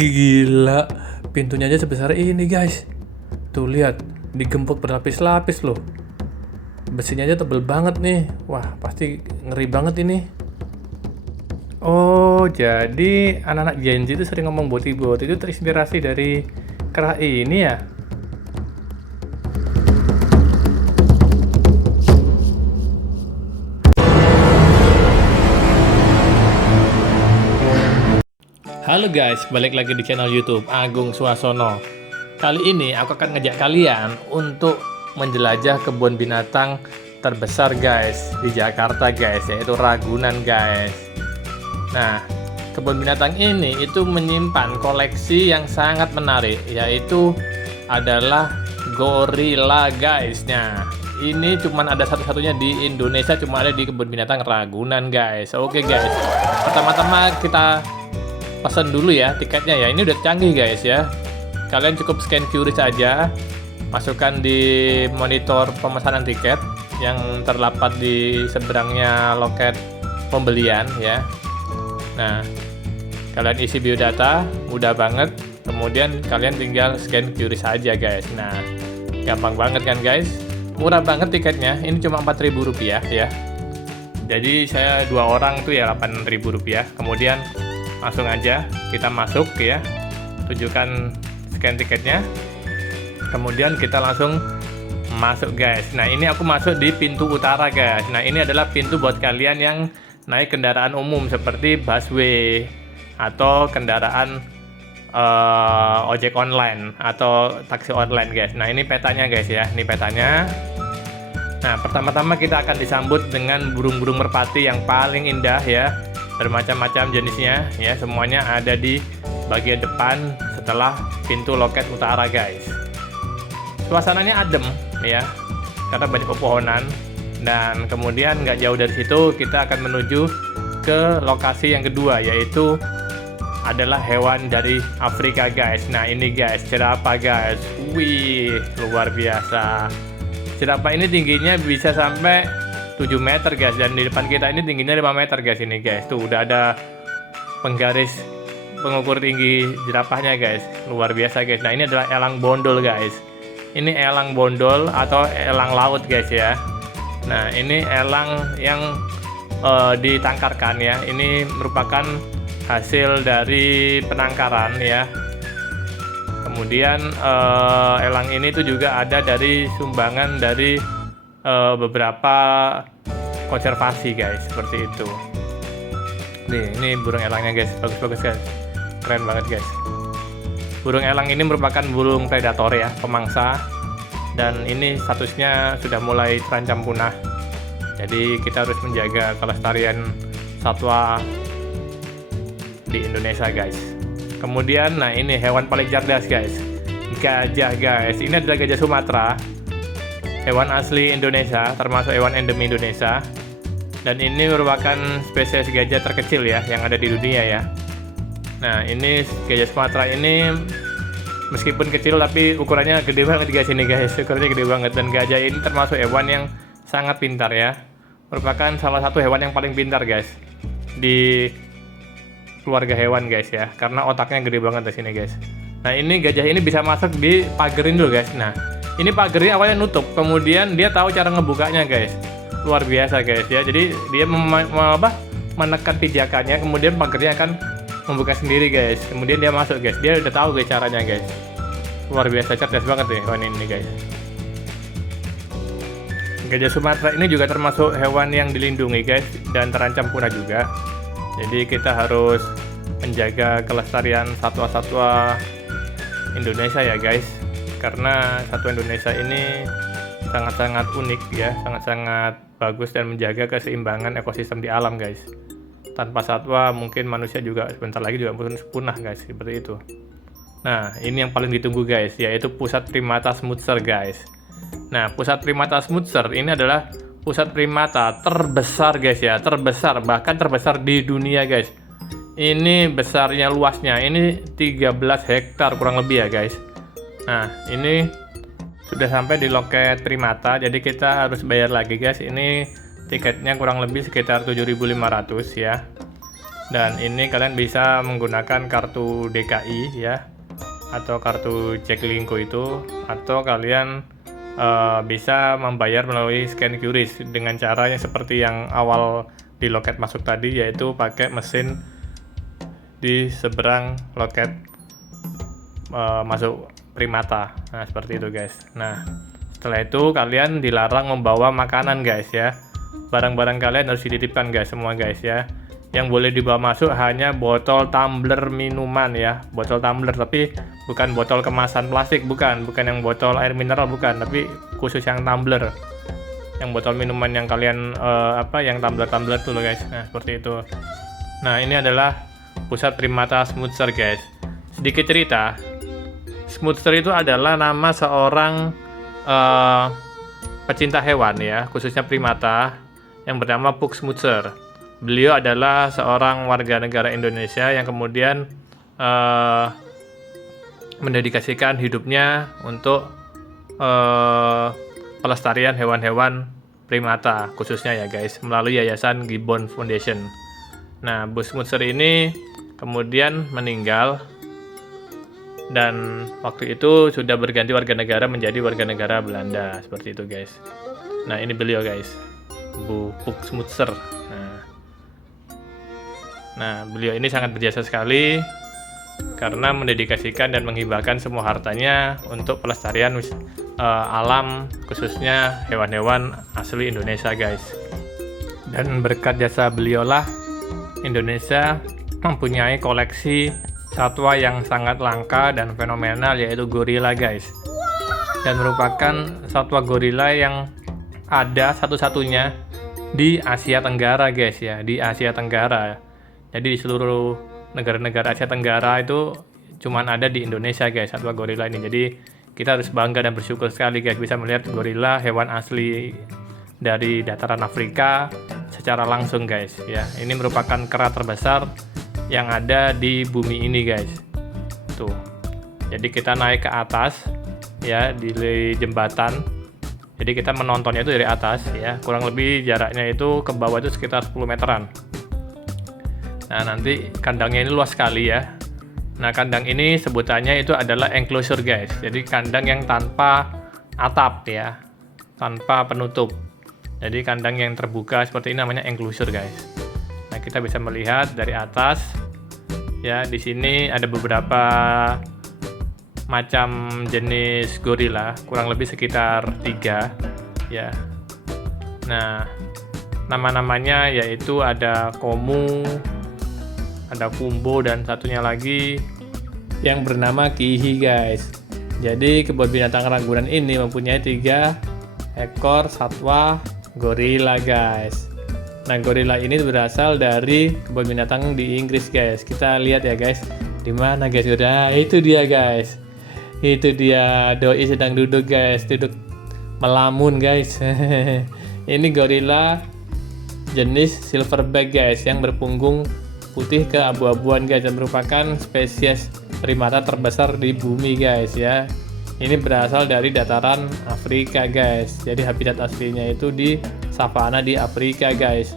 Gila, pintunya aja sebesar ini guys. Tuh lihat, digembok berlapis-lapis loh. Besinya aja tebel banget nih. Wah, pasti ngeri banget ini. Oh, jadi anak-anak Gen Z itu sering ngomong boti-bot itu terinspirasi dari kerah ini ya? Halo guys, balik lagi di channel YouTube Agung Swasono. Kali ini aku akan ngajak kalian untuk menjelajah kebun binatang terbesar guys di Jakarta guys, yaitu Ragunan guys. Nah, kebun binatang ini itu menyimpan koleksi yang sangat menarik, yaitu adalah gorila guys. Nah, ini cuman ada satu-satunya di Indonesia, cuma ada di kebun binatang Ragunan guys. Oke guys, pertama-tama kita pesan dulu ya tiketnya ya. Ini udah canggih guys ya. Kalian cukup scan QRIS aja, masukkan di monitor pemesanan tiket yang terdapat di seberangnya loket pembelian ya. Nah, kalian isi biodata, mudah banget. Kemudian kalian tinggal scan QRIS aja guys. Nah, gampang banget kan guys. Murah banget tiketnya. Ini cuma Rp4.000 ya. Jadi saya 2 orang tuh ya Rp8.000. Kemudian langsung aja kita masuk ya, tunjukkan scan tiketnya, kemudian kita langsung masuk guys. Nah, ini aku masuk di pintu utara guys. Nah, ini adalah pintu buat kalian yang naik kendaraan umum seperti busway atau kendaraan ojek online atau taksi online guys. Nah, ini petanya guys ya, ini petanya. Nah, pertama-tama kita akan disambut dengan burung-burung merpati yang paling indah ya, bermacam-macam jenisnya ya, semuanya ada di bagian depan setelah pintu loket utara guys. Suasananya adem ya, karena banyak pepohonan. Dan kemudian nggak jauh dari situ kita akan menuju ke lokasi yang kedua, yaitu adalah hewan dari Afrika guys. Nah, ini guys, jerapah guys. Wih, luar biasa. Jerapah ini tingginya bisa sampai 7 meter guys, dan di depan kita ini tingginya 5 meter guys. Ini guys, tuh udah ada penggaris pengukur tinggi jerapahnya guys, luar biasa guys. Nah, ini adalah elang bondol guys. Ini elang bondol atau elang laut guys ya. Nah, ini elang yang ditangkarkan ya. Ini merupakan hasil dari penangkaran ya. Kemudian elang ini tuh juga ada dari sumbangan dari beberapa konservasi guys, seperti itu. Nih, ini burung elangnya guys, bagus-bagus guys, keren banget guys. Burung elang ini merupakan burung predator ya, pemangsa, dan ini statusnya sudah mulai terancam punah. Jadi kita harus menjaga kelestarian satwa di Indonesia guys. Kemudian, nah ini hewan paling cerdas guys, gajah guys. Ini adalah gajah Sumatera, hewan asli Indonesia, termasuk hewan endemi Indonesia. Dan ini merupakan spesies gajah terkecil ya yang ada di dunia ya. Nah, ini gajah Sumatera ini meskipun kecil tapi ukurannya gede banget guys, ini guys. Ukurannya gede banget, dan gajah ini termasuk hewan yang sangat pintar ya. Merupakan salah satu hewan yang paling pintar guys di keluarga hewan guys ya, karena otaknya gede banget di sini guys. Nah, ini gajah ini bisa masuk di pagerin dulu guys. Nah, ini pagernya awalnya nutup, kemudian dia tahu cara ngebukanya guys. Luar biasa guys ya. Jadi dia menekan pijakannya, kemudian pagernya akan membuka sendiri guys. Kemudian dia masuk guys. Dia udah tahu guys caranya guys. Luar biasa, cerdas banget nih hewan ini guys. Gajah Sumatera ini juga termasuk hewan yang dilindungi guys dan terancam punah juga. Jadi kita harus menjaga kelestarian satwa-satwa Indonesia ya guys, karena satwa Indonesia ini sangat-sangat unik ya, sangat-sangat bagus dan menjaga keseimbangan ekosistem di alam guys. Tanpa satwa mungkin manusia juga sebentar lagi juga punah guys, seperti itu. Nah, ini yang paling ditunggu guys, yaitu pusat primata Smutser guys. Nah, pusat primata Smutser ini adalah pusat primata terbesar guys ya, terbesar, bahkan terbesar di dunia guys. Ini besarnya, luasnya ini 13 hektar kurang lebih ya guys. Nah, ini sudah sampai di loket primata, jadi kita harus bayar lagi guys. Ini tiketnya kurang lebih sekitar 7.500 ya. Dan ini kalian bisa menggunakan kartu DKI ya, atau kartu Jaklingko itu, atau kalian bisa membayar melalui scan QRIS dengan cara yang seperti yang awal di loket masuk tadi, yaitu pakai mesin di seberang loket masuk Primata. Nah, seperti itu guys. Nah, setelah itu kalian dilarang membawa makanan guys ya. Barang-barang kalian harus dititipkan guys semua guys ya. Yang boleh dibawa masuk hanya botol tumbler minuman ya, botol tumbler, tapi bukan botol kemasan plastik, bukan yang botol air mineral, bukan, tapi khusus yang tumbler, yang botol minuman yang kalian yang tumbler tuh loh guys. Nah, seperti itu. Nah, ini adalah pusat Primata Smoothster guys. Sedikit cerita, Smoothster itu adalah nama seorang pecinta hewan ya, khususnya primata, yang bernama Puk Smoothster. Beliau adalah seorang warga negara Indonesia yang kemudian mendedikasikan hidupnya untuk pelestarian hewan-hewan primata khususnya ya guys, melalui yayasan Gibbon Foundation. Nah, Bu Smoothster ini kemudian meninggal dan waktu itu sudah berganti warga negara menjadi warga negara Belanda, seperti itu guys. Nah, ini beliau guys, Bu Puk Smoothster. Nah, beliau ini sangat berjasa sekali karena mendedikasikan dan menghibahkan semua hartanya untuk pelestarian alam, khususnya hewan-hewan asli Indonesia guys. Dan berkat jasa beliaulah Indonesia mempunyai koleksi satwa yang sangat langka dan fenomenal, yaitu gorila guys. Dan merupakan satwa gorila yang ada satu-satunya di Asia Tenggara guys ya, di Asia Tenggara. Jadi di seluruh negara-negara Asia Tenggara itu cuman ada di Indonesia guys satwa gorila ini. Jadi kita harus bangga dan bersyukur sekali guys bisa melihat gorila, hewan asli dari dataran Afrika secara langsung guys ya. Ini merupakan kera terbesar yang ada di bumi ini guys. Tuh. Jadi kita naik ke atas ya di jembatan. Jadi kita menontonnya itu dari atas ya. Kurang lebih jaraknya itu ke bawah itu sekitar 10 meteran. Nah, nanti kandangnya ini luas sekali ya. Nah, kandang ini sebutannya itu adalah enclosure guys. Jadi kandang yang tanpa atap ya, tanpa penutup. Jadi kandang yang terbuka seperti ini namanya enclosure guys. Nah, kita bisa melihat dari atas ya. Di sini ada beberapa macam jenis gorila, kurang lebih sekitar 3 ya. Nah, nama-namanya yaitu ada Komu, ada Kumbo, dan satunya lagi yang bernama Kihi guys. Jadi kebun binatang Ragunan ini mempunyai 3 ekor satwa gorila guys. Nah, gorila ini berasal dari kebun binatang di Inggris guys. Kita lihat ya guys, di mana guys? Udah, itu dia guys. Itu dia, doi sedang duduk guys, duduk melamun guys. Ini gorila jenis silverback guys yang berpunggung putih ke abu-abuan guys, dan merupakan spesies primata terbesar di bumi guys ya. Ini berasal dari dataran Afrika guys. Jadi habitat aslinya itu di savana di Afrika guys.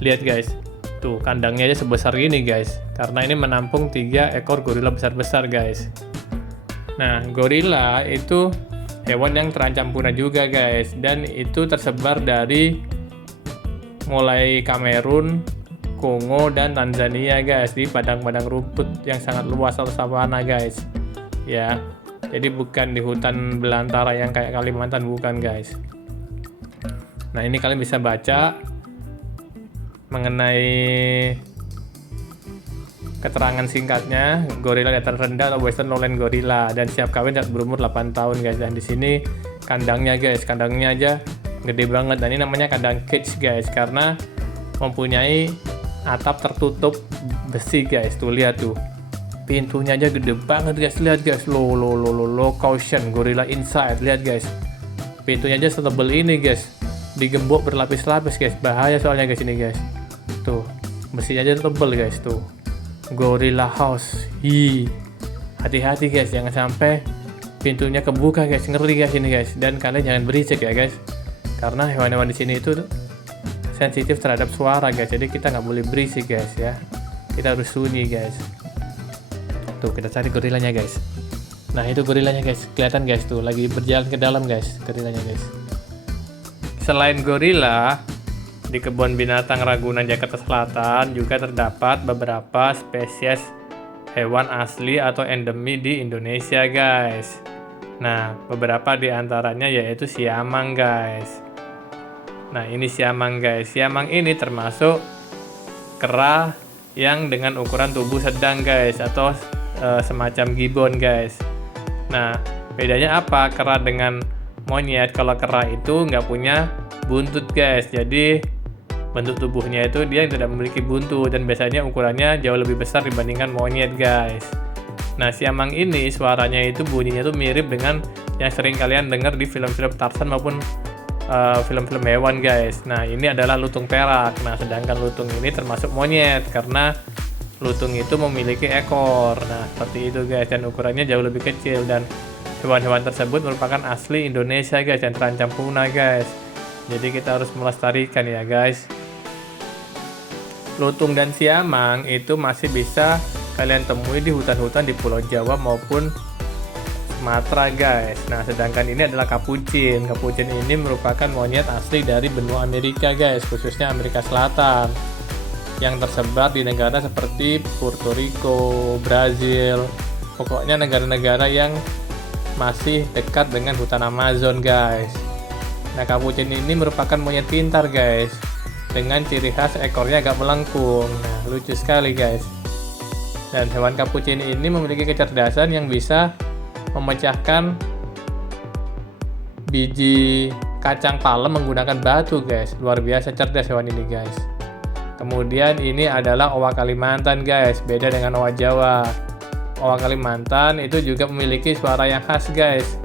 Lihat guys, tuh kandangnya aja sebesar gini guys, karena ini menampung 3 ekor gorila besar-besar guys. Nah, gorila itu hewan yang terancam punah juga guys, dan itu tersebar dari mulai Kamerun, Kongo, dan Tanzania guys, di padang-padang rumput yang sangat luas atau savana guys ya. Jadi bukan di hutan belantara yang kayak Kalimantan, bukan guys. Nah, ini kalian bisa baca mengenai keterangan singkatnya, gorila dataran rendah atau western lowland gorilla, dan siap kawin saat berumur 8 tahun guys. Dan di sini kandangnya guys, kandangnya aja gede banget, dan ini namanya kandang cage guys karena mempunyai atap tertutup besi guys. Tuh lihat tuh, pintunya aja gede banget guys. Lihat guys, lo caution gorilla inside. Lihat guys, pintunya aja setebal ini guys, digembok berlapis-lapis guys. Bahaya soalnya guys ini guys. Tuh besinya aja tebel guys. Tuh gorilla house. Hati-hati guys, jangan sampai pintunya kebuka guys. Ngeri guys ini guys. Dan kalian jangan berisik ya guys, karena hewan-hewan di sini itu sensitif terhadap suara guys. Jadi kita nggak boleh berisik guys ya. kita harus sunyi guys. Tuh kita cari gorilanya guys. Nah itu gorilanya guys, kelihatan guys tuh lagi berjalan ke dalam guys, gorilanya guys. Selain gorila, di kebun binatang Ragunan Jakarta Selatan juga terdapat beberapa spesies hewan asli atau endemi di Indonesia guys. Nah beberapa di antaranya yaitu siamang guys. Nah ini siamang guys, siamang ini termasuk kera yang dengan ukuran tubuh sedang guys, atau semacam gibbon guys. Nah bedanya apa kera dengan monyet? Kalau kera itu nggak punya buntut guys, jadi bentuk tubuhnya itu dia tidak memiliki buntut dan biasanya ukurannya jauh lebih besar dibandingkan monyet guys. Nah siamang ini suaranya itu bunyinya itu mirip dengan yang sering kalian dengar di film-film Tarzan maupun film-film hewan guys. Nah ini adalah lutung perak. Nah sedangkan lutung ini termasuk monyet karena lutung itu memiliki ekor. Nah seperti itu guys, dan ukurannya jauh lebih kecil, dan hewan-hewan tersebut merupakan asli Indonesia guys yang terancam punah guys. Jadi kita harus melestarikan ya guys. Lutung dan siamang itu masih bisa kalian temui di hutan-hutan di Pulau Jawa maupun Sumatera guys. Nah sedangkan ini adalah kapucin. Kapucin ini merupakan monyet asli dari benua Amerika guys, khususnya Amerika Selatan, yang tersebar di negara seperti Puerto Rico, Brazil, pokoknya negara-negara yang masih dekat dengan hutan Amazon guys. Nah kapucin ini merupakan monyet pintar guys, dengan ciri khas ekornya agak melengkung. Nah lucu sekali guys. Dan hewan kapucin ini memiliki kecerdasan yang bisa memecahkan biji kacang palem menggunakan batu guys. Luar biasa cerdas hewan ini guys. Kemudian ini adalah owa Kalimantan guys, beda dengan owa Jawa. Owa Kalimantan itu juga memiliki suara yang khas guys.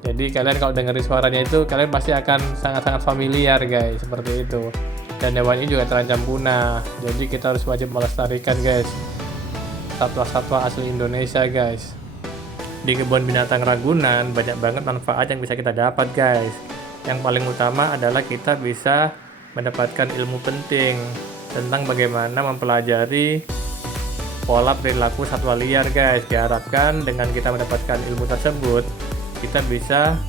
Jadi kalian kalau dengerin suaranya itu kalian pasti akan sangat-sangat familiar guys, seperti itu. Dan hewan ini juga terancam punah. Jadi kita harus wajib melestarikan guys satwa-satwa asli Indonesia guys. Di kebun binatang Ragunan banyak banget manfaat yang bisa kita dapat guys. Yang paling utama adalah kita bisa mendapatkan ilmu penting tentang bagaimana mempelajari pola perilaku satwa liar guys. Diharapkan dengan kita mendapatkan ilmu tersebut, kita bisa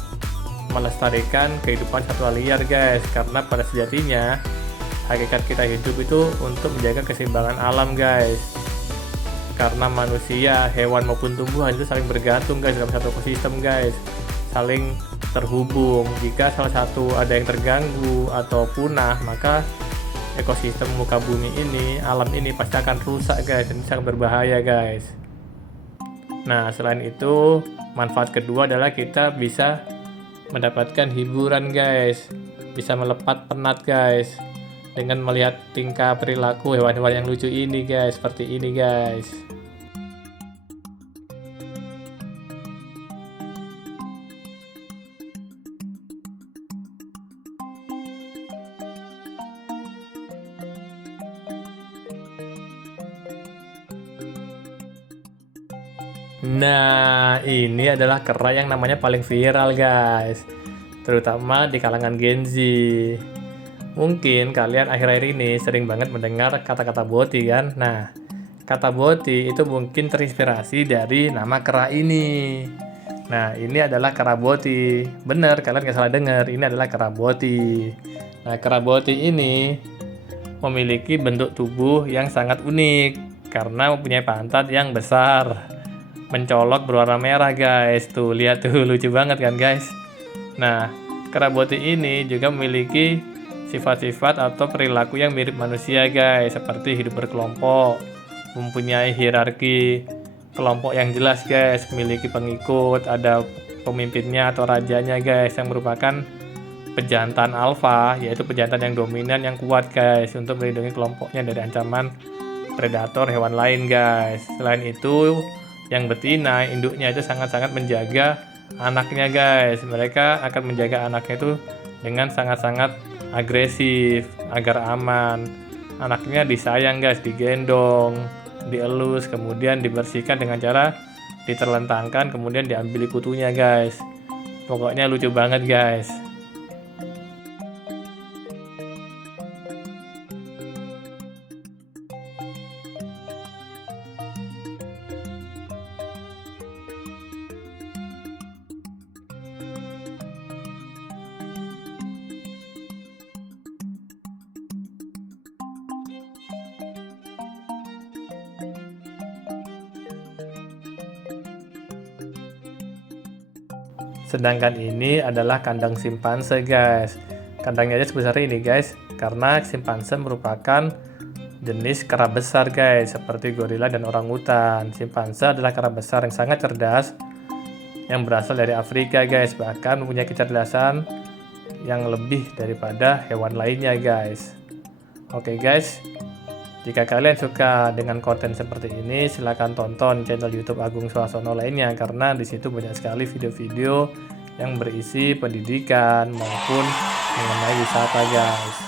melestarikan kehidupan satwa liar guys, karena pada sejatinya hakikat kita hidup itu untuk menjaga keseimbangan alam guys. Karena manusia, hewan maupun tumbuhan itu saling bergantung guys dalam satu ekosistem guys, saling terhubung. Jika salah satu ada yang terganggu atau punah, maka ekosistem muka bumi ini, alam ini pasti akan rusak guys, dan sangat berbahaya guys. Nah selain itu, manfaat kedua adalah kita bisa mendapatkan hiburan guys, bisa melepat penat guys dengan melihat tingkah perilaku hewan-hewan yang lucu ini guys, seperti ini guys. Nah, ini adalah kera yang namanya paling viral guys, terutama di kalangan Gen Z. Mungkin kalian akhir-akhir ini sering banget mendengar kata-kata boti kan? Nah, kata boti itu mungkin terinspirasi dari nama kera ini. Nah, ini adalah kera boti. Bener, kalian gak salah dengar, ini adalah kera boti. Nah, kera boti ini memiliki bentuk tubuh yang sangat unik karena mempunyai pantat yang besar, mencolok berwarna merah guys. Tuh lihat tuh, lucu banget kan guys. Nah kera boti ini juga memiliki sifat-sifat atau perilaku yang mirip manusia guys, seperti hidup berkelompok, mempunyai hierarki kelompok yang jelas guys, memiliki pengikut, ada pemimpinnya atau rajanya guys, yang merupakan pejantan alfa, yaitu pejantan yang dominan yang kuat guys, untuk melindungi kelompoknya dari ancaman predator hewan lain guys. Selain itu, yang betina, induknya itu sangat-sangat menjaga anaknya guys. Mereka akan menjaga anaknya itu dengan sangat-sangat agresif agar aman. Anaknya disayang guys, digendong, dielus, kemudian dibersihkan dengan cara diterlentangkan, kemudian diambil kutunya guys. Pokoknya lucu banget guys. Sedangkan ini adalah kandang simpanse guys. Kandangnya aja sebesar ini guys, karena simpanse merupakan jenis kera besar guys, seperti gorila dan orangutan. Simpanse adalah kera besar yang sangat cerdas, yang berasal dari Afrika guys, bahkan mempunyai kecerdasan yang lebih daripada hewan lainnya guys. Oke guys, jika kalian suka dengan konten seperti ini, silahkan tonton channel YouTube Agung Swasono lainnya, karena di situ banyak sekali video-video yang berisi pendidikan maupun mengenai wisata guys.